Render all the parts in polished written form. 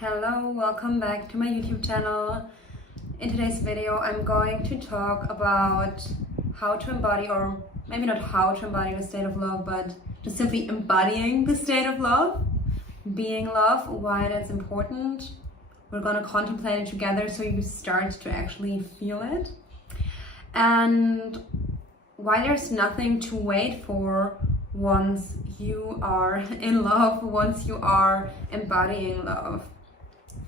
Hello, welcome back to my YouTube channel. In today's video, I'm going to talk about how to embody, or maybe not how to embody the state of love, but just simply embodying the state of love, being love, why that's important. We're gonna contemplate it together so you start to actually feel it. And why there's nothing to wait for once you are in love, once you are embodying love.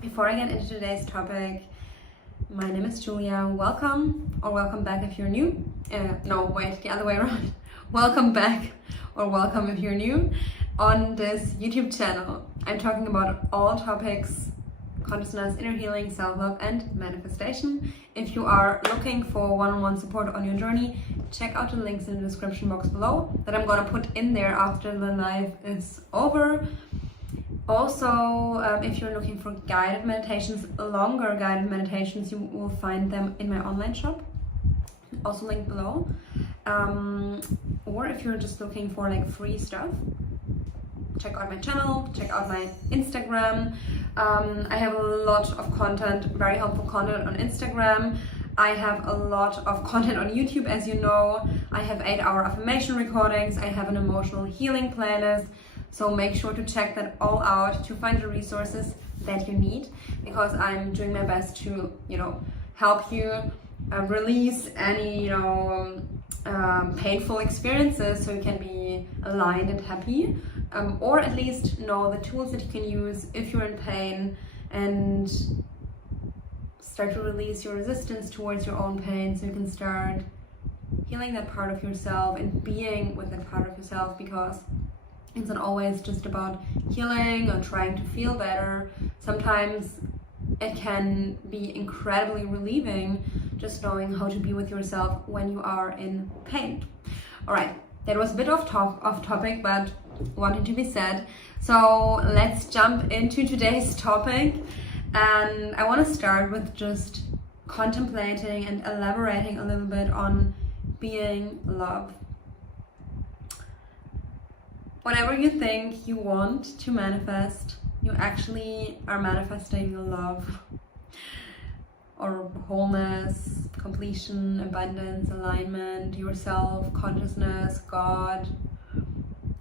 Before I get into today's topic, my name is Julia. Welcome or welcome back if you're new. No, wait, the other way around. Welcome back or welcome if you're new on this YouTube channel. I'm talking about all topics: consciousness, inner healing, self-love, and manifestation. If you are looking for one-on-one support on your journey, check out the links in the description box below that I'm gonna put in there after the live is over. Also, if you're looking for guided meditations, longer guided meditations, you will find them in my online shop, also linked below. Or if you're just looking for like free stuff, check out my channel, check out my Instagram. I have a lot of content, very helpful content on Instagram. I have a lot of content on YouTube, as you know. I have 8-hour affirmation recordings. I have an emotional healing playlist. So make sure to check that all out to find the resources that you need, because I'm doing my best to, help you release any, painful experiences so you can be aligned and happy, or at least know the tools that you can use if you're in pain, and start to release your resistance towards your own pain so you can start healing that part of yourself and being with that part of yourself, because it's not always just about healing or trying to feel better. Sometimes it can be incredibly relieving just knowing how to be with yourself when you are in pain. All right, that was a bit off topic, but wanted to be said. So let's jump into today's topic. And I want to start with just contemplating and elaborating a little bit on being love. Whatever you think you want to manifest, you actually are manifesting love, or wholeness, completion, abundance, alignment, yourself, consciousness, God,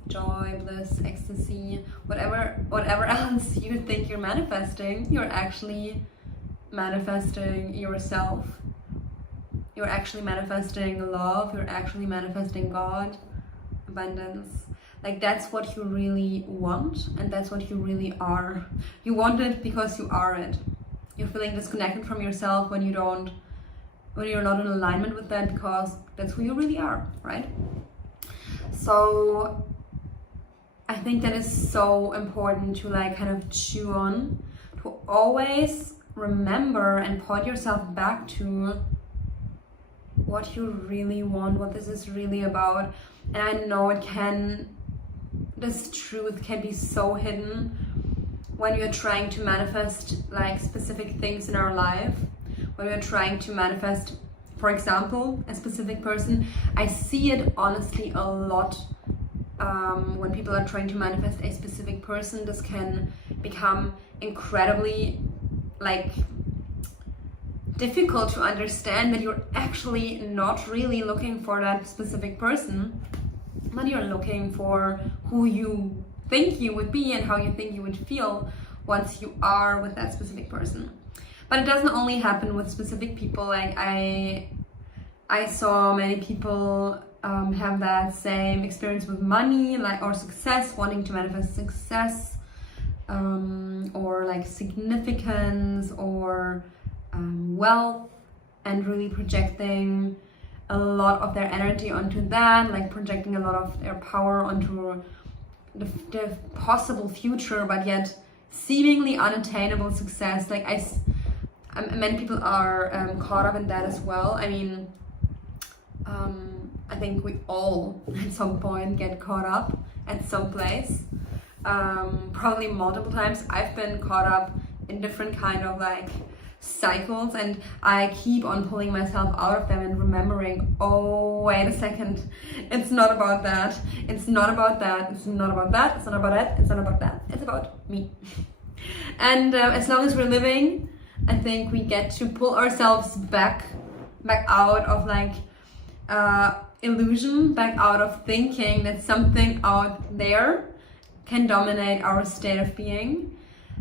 joy, bliss, ecstasy, whatever else you think you're manifesting, you're actually manifesting yourself. You're actually manifesting love, you're actually manifesting God, abundance. Like, that's what you really want, and that's what you really are. You want it because you are it. You're feeling disconnected from yourself when you're not in alignment with that, because that's who you really are, right? So I think that is so important to kind of chew on, to always remember and point yourself back to what you really want, what this is really about. And I know this truth can be so hidden when you're trying to manifest specific things in our life, when we're trying to manifest, for example, a specific person. I see it honestly a lot when people are trying to manifest a specific person. This can become incredibly difficult to understand that you're actually not really looking for that specific person, but you're looking for who you think you would be and how you think you would feel once you are with that specific person. But it doesn't only happen with specific people. I saw many people have that same experience with money, or success, wanting to manifest success, or significance, or wealth, and really projecting a lot of their energy onto that, projecting a lot of their power onto the possible future, but yet seemingly unattainable success. Many people are caught up in that as well. I mean, I think we all at some point get caught up at some place, probably multiple times. I've been caught up in different kind of cycles, and I keep on pulling myself out of them and remembering, oh, wait a second, it's not about that, it's not about that, it's not about that, it's not about that, it's not about that, it's about me. And as long as we're living, I think we get to pull ourselves back out of like illusion, back out of thinking that something out there can dominate our state of being.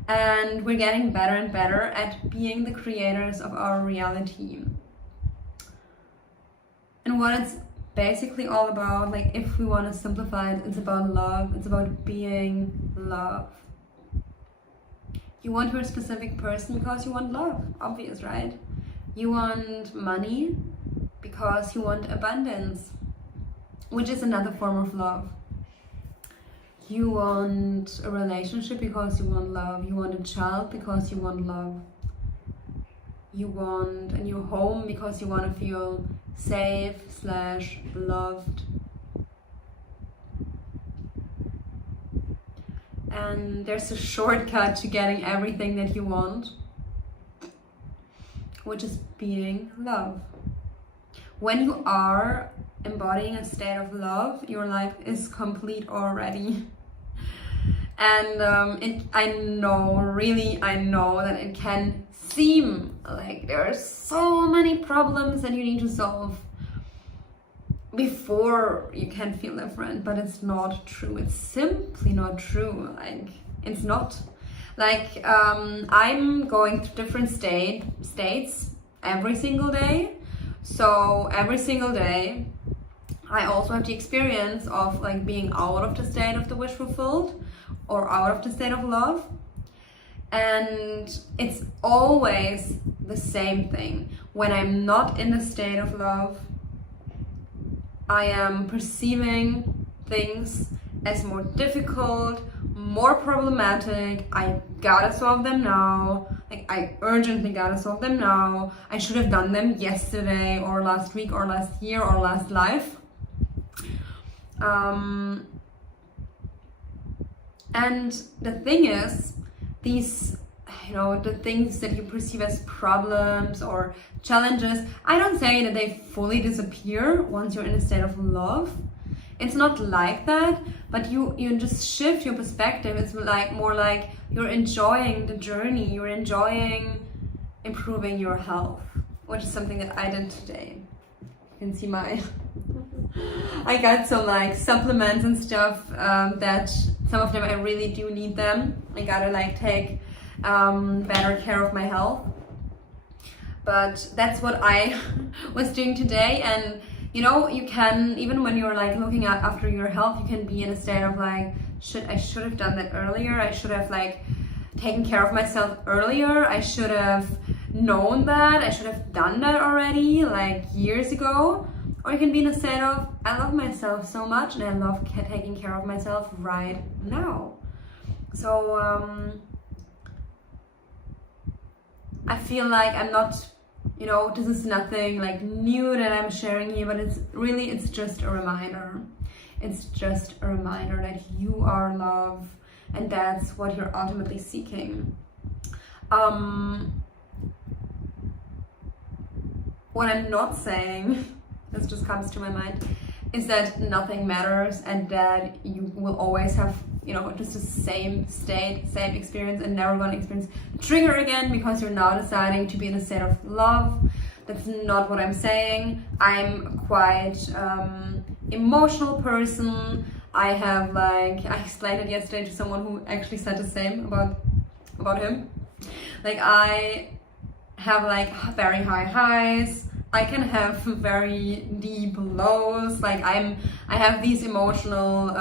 And we're getting better and better at being the creators of our reality. And what it's basically all about, like if we want to simplify it, it's about love. It's about being love. You want to be a specific person because you want love, obvious, right? You want money because you want abundance, which is another form of love. You want a relationship because you want love. You want a child because you want love. You want a new home because you want to feel safe / loved. And there's a shortcut to getting everything that you want, which is being love. When you are embodying a state of love, your life is complete already. And I know that it can seem like there are so many problems that you need to solve before you can feel different, but it's not true. It's simply not true. Like, it's not. Like, I'm going through different states every single day. So every single day, I also have the experience of like being out of the state of the wish fulfilled or out of the state of love. And it's always the same thing. When I'm not in the state of love, I am perceiving things as more difficult, more problematic. I gotta solve them now. Like, I urgently gotta solve them now. I should have done them yesterday or last week or last year or last life. And the thing is, these, the things that you perceive as problems or challenges, I don't say that they fully disappear once you're in a state of love. It's not like that, but you just shift your perspective. It's like more like you're enjoying the journey, you're enjoying improving your health, which is something that I did today. You can see I got some like supplements and stuff that some of them I really do need them. I gotta like take better care of my health. But that's what I was doing today. And you can, even when you're like looking after your health, you can be in a state of like, I should have done that earlier. I should have like taken care of myself earlier. I should have known that. I should have done that already like years ago. Or you can be in a state of, I love myself so much and I love taking care of myself right now. So I feel like I'm not, this is nothing like new that I'm sharing here, but it's just a reminder. It's just a reminder that you are love and that's what you're ultimately seeking. What I'm not saying, this just comes to my mind, is that nothing matters and that you will always have just the same state, same experience, and never going to experience trigger again because you're now deciding to be in a state of love. That's not what I'm saying. I'm quite emotional person. I have I explained it yesterday to someone who actually said the same about him. Like, I have like very high highs. I can have very deep lows. Like, I have these emotional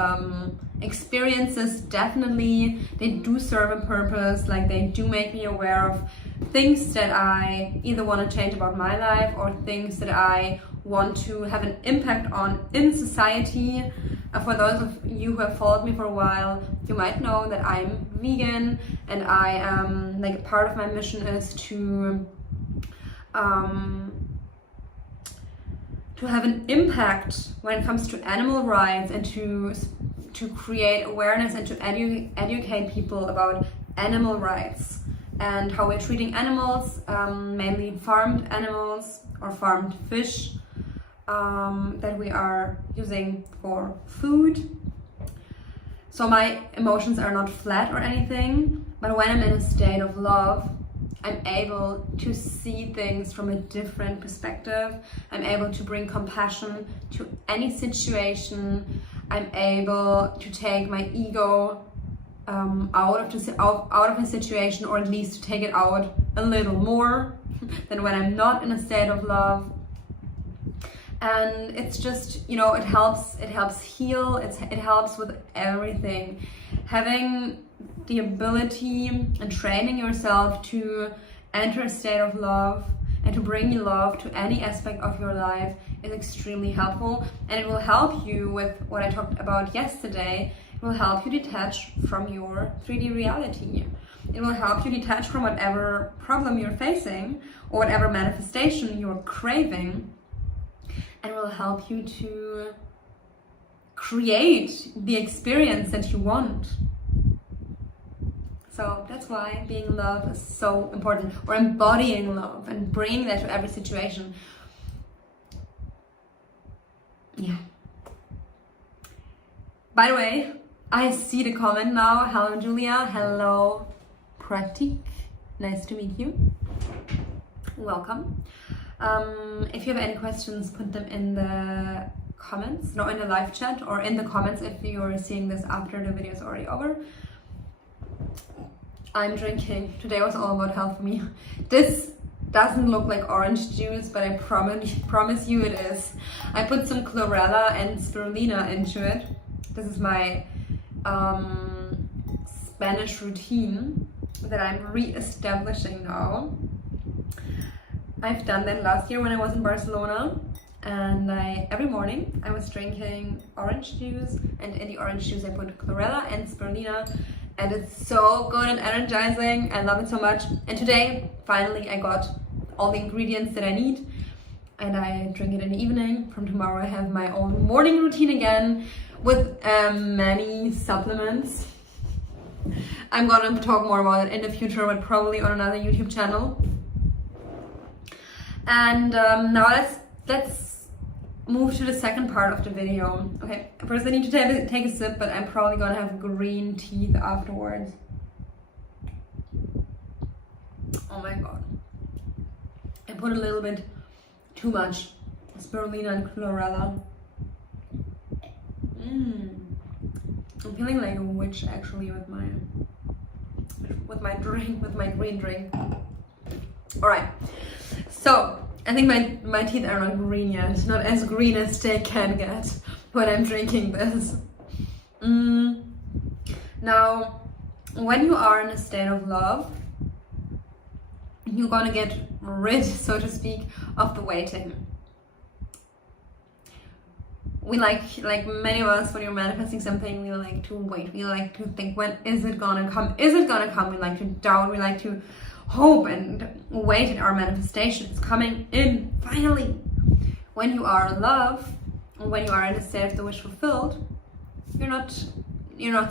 experiences. Definitely, they do serve a purpose. Like, they do make me aware of things that I either want to change about my life or things that I want to have an impact on in society. For those of you who have followed me for a while, you might know that I'm vegan, and I am like, part of my mission is to have an impact when it comes to animal rights and to create awareness and to educate people about animal rights and how we're treating animals, mainly farmed animals or farmed fish that we are using for food. So my emotions are not flat or anything, but when I'm in a state of love, I'm able to see things from a different perspective. I'm able to bring compassion to any situation. I'm able to take my ego out of the situation, or at least to take it out a little more than when I'm not in a state of love. And it's just, you know, it helps heal, it helps with everything. Having the ability and training yourself to enter a state of love and to bring you love to any aspect of your life is extremely helpful, and it will help you with what I talked about yesterday. It will help you detach from your 3D reality. It will help you detach from whatever problem you're facing or whatever manifestation you're craving, and it will help you to create the experience that you want. So that's why being in love is so important, or embodying love and bringing that to every situation. Yeah. By the way, I see the comment now. Hello, Julia. Hello, Pratik. Nice to meet you. Welcome. If you have any questions, put them in the comments, no, in the live chat, or in the comments if you're seeing this after the video is already over. I'm drinking. Today was all about health for me. This doesn't look like orange juice, but I promise you it is. I put some chlorella and spirulina into it. This is my Spanish routine that I'm re-establishing now. I've done that last year when I was in Barcelona, and every morning I was drinking orange juice, and in the orange juice I put chlorella and spirulina, and it's so good and energizing. I love it so much. And today finally I got all the ingredients that I need, and I drink it in the evening. From tomorrow I have my own morning routine again with many supplements. I'm gonna talk more about it in the future, but probably on another YouTube channel. And now let's move to the second part of the video. Okay, first I need to take a sip, but I'm probably gonna have green teeth afterwards. Oh my god. I put a little bit too much spirulina and chlorella. I'm feeling like a witch actually with my drink, with my green drink. Alright, so I think my teeth are not green yet, not as green as they can get when I'm drinking this. Now, when you are in a state of love, you're gonna get rid, so to speak, of the waiting. We like many of us, when you're manifesting something, we like to wait. We like to think, when is it gonna come? Is it gonna come? We like to doubt. We like to hope and wait in our manifestation. It's coming in, finally. When you are in love, when you are in a state of the wish fulfilled, you're not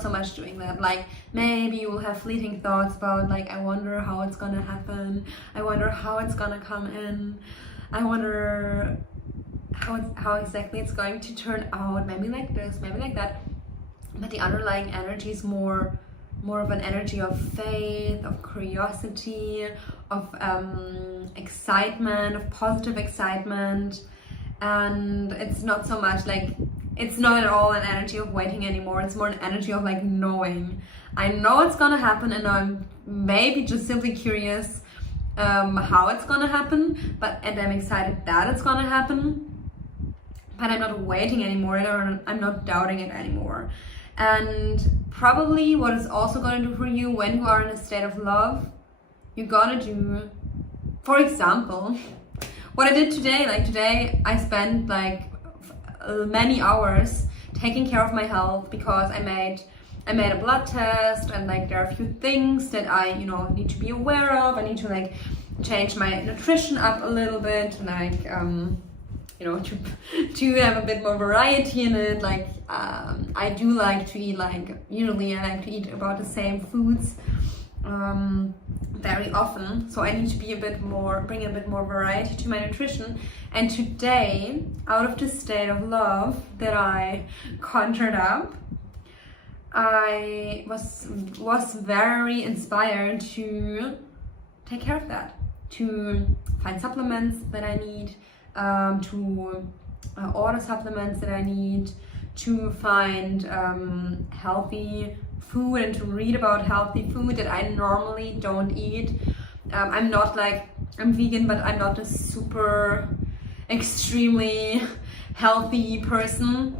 so much doing that. Like, maybe you will have fleeting thoughts about, like, I wonder how it's gonna happen. I wonder how it's gonna come in. I wonder how exactly it's going to turn out. Maybe like this, maybe like that. But the underlying energy is more of an energy of faith, of curiosity, of excitement, of positive excitement. And it's not so much like, it's not at all an energy of waiting anymore. It's more an energy of like knowing. I know it's gonna happen, and I'm maybe just simply curious how it's gonna happen, and I'm excited that it's gonna happen. But I'm not waiting anymore, or I'm not doubting it anymore. And probably what it's also gonna do for you when you are in a state of love, you're gonna do, for example, what I did today. Like today, I spent like many hours taking care of my health, because I made a blood test, and like there are a few things that I need to be aware of. I need to like change my nutrition up a little bit, like to have a bit more variety in it. Like I do like to eat, like usually I like to eat about the same foods very often, so I need to be bring a bit more variety to my nutrition. And today, out of the state of love that I conjured up, I was very inspired to take care of that, to find supplements that I need, to order supplements that I need, to find healthy food and to read about healthy food that I normally don't eat. I'm vegan, but I'm not a super extremely healthy person.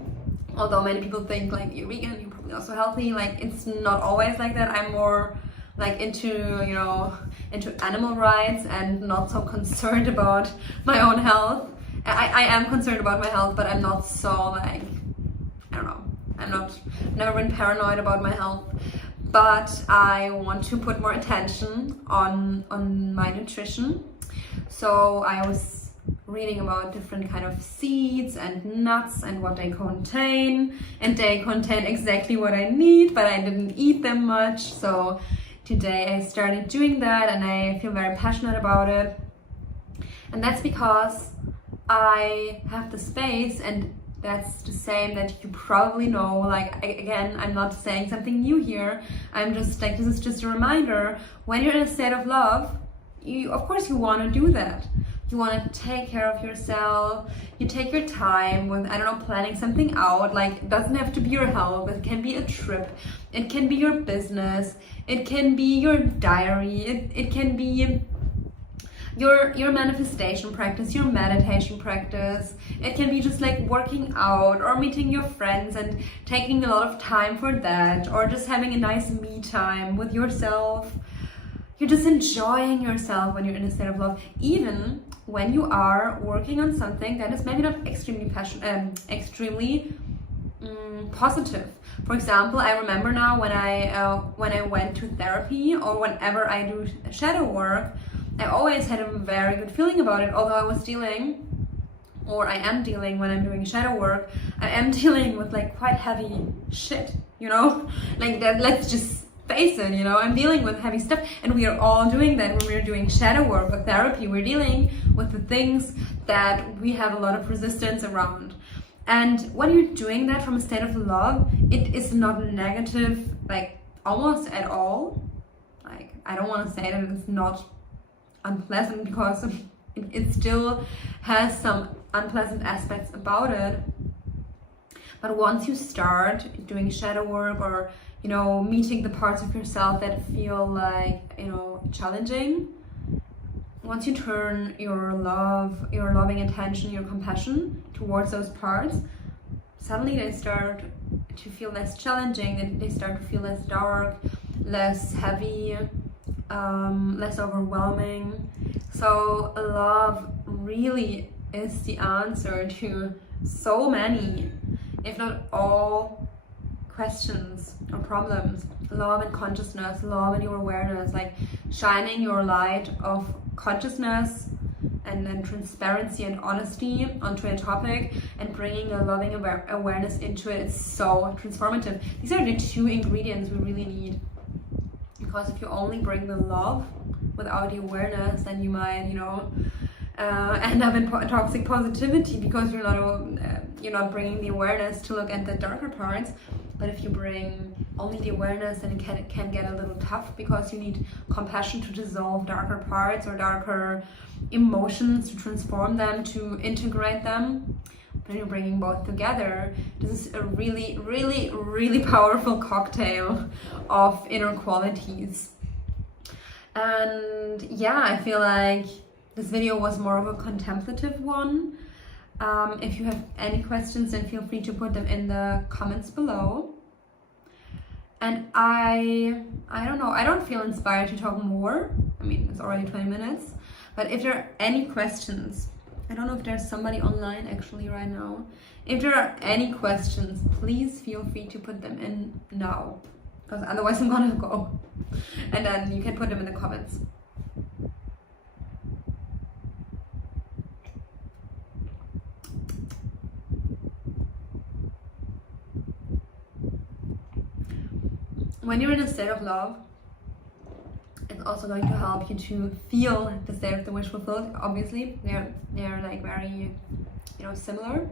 Although many people think like you're vegan, you're probably also healthy. Like it's not always like that. I'm more like into animal rights and not so concerned about my own health. I am concerned about my health, but I'm not so like, I don't know. I've never been paranoid about my health, but I want to put more attention on my nutrition. So I was reading about different kind of seeds and nuts and what they contain, and they contain exactly what I need, but I didn't eat them much. So today I started doing that and I feel very passionate about it. And that's because I have the space, and that's the same that you probably know. Like, again, I'm not saying something new here. I'm just like, this is just a reminder. When you're in a state of love, of course you want to do that. You want to take care of yourself. You take your time with, I don't know, planning something out. Like, it doesn't have to be your health. It can be a trip. It can be your business. It can be your diary. It can be your manifestation practice, your meditation practice. It can be just like working out or meeting your friends and taking a lot of time for that, or just having a nice me time with yourself. You're just enjoying yourself when you're in a state of love, even when you are working on something that is maybe not extremely positive. For example, I remember now when I went to therapy, or whenever I do shadow work, I always had a very good feeling about it. Although I am dealing when I'm doing shadow work, I am dealing with like quite heavy shit, like that. Let's just face it, I'm dealing with heavy stuff, and we are all doing that when we're doing shadow work or therapy. We're dealing with the things that we have a lot of resistance around. And when you're doing that from a state of love, it is not negative, like almost at all. Like, I don't want to say that it's not unpleasant, because it still has some unpleasant aspects about it. But once you start doing shadow work, or meeting the parts of yourself that feel like challenging, once you turn your loving attention, your compassion towards those parts, suddenly they start to feel less challenging. They start to feel less dark, less heavy, less overwhelming. So love really is the answer to so many, if not all, questions or problems. Love and consciousness, love and your awareness, like shining your light of consciousness and then transparency and honesty onto a topic and bringing a loving awareness into it. It's so transformative. These are the two ingredients we really need. Because if you only bring the love without the awareness, then you might, end up in toxic positivity, because you're not bringing the awareness to look at the darker parts. But if you bring only the awareness, then it can get a little tough, because you need compassion to dissolve darker parts or darker emotions, to transform them, to integrate them. When you're bringing both together, this is a really, really, really powerful cocktail of inner qualities. And yeah, I feel like this video was more of a contemplative one. If you have any questions, then feel free to put them in the comments below. And I don't know, I don't feel inspired to talk more. I mean, it's already 20 minutes. But if there are any questions, I don't know if there's somebody online actually right now. If there are any questions, please feel free to put them in now, because otherwise I'm gonna go. And then you can put them in the comments. When you're in a state of love, it's also going to help you to feel the state of the wish fulfilled. Obviously, they're like very, similar.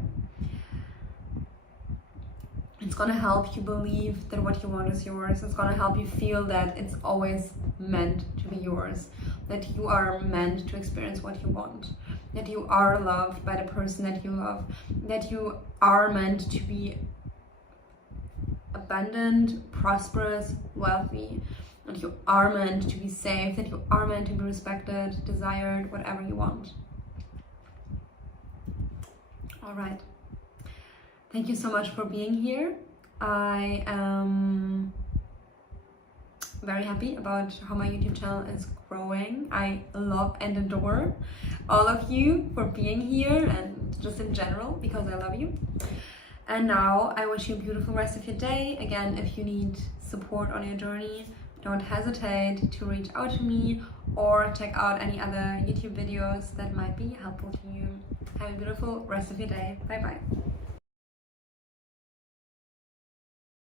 It's gonna help you believe that what you want is yours. It's gonna help you feel that it's always meant to be yours, that you are meant to experience what you want, that you are loved by the person that you love, that you are meant to be abundant, prosperous, wealthy, that you are meant to be safe, that you are meant to be respected, desired, whatever you want. All right. Thank you so much for being here. I am very happy about how my YouTube channel is growing. I love and adore all of you for being here and just in general, because I love you. And now I wish you a beautiful rest of your day. Again, if you need support on your journey, don't hesitate to reach out to me or check out any other YouTube videos that might be helpful to you. Have a beautiful rest of your day. Bye bye.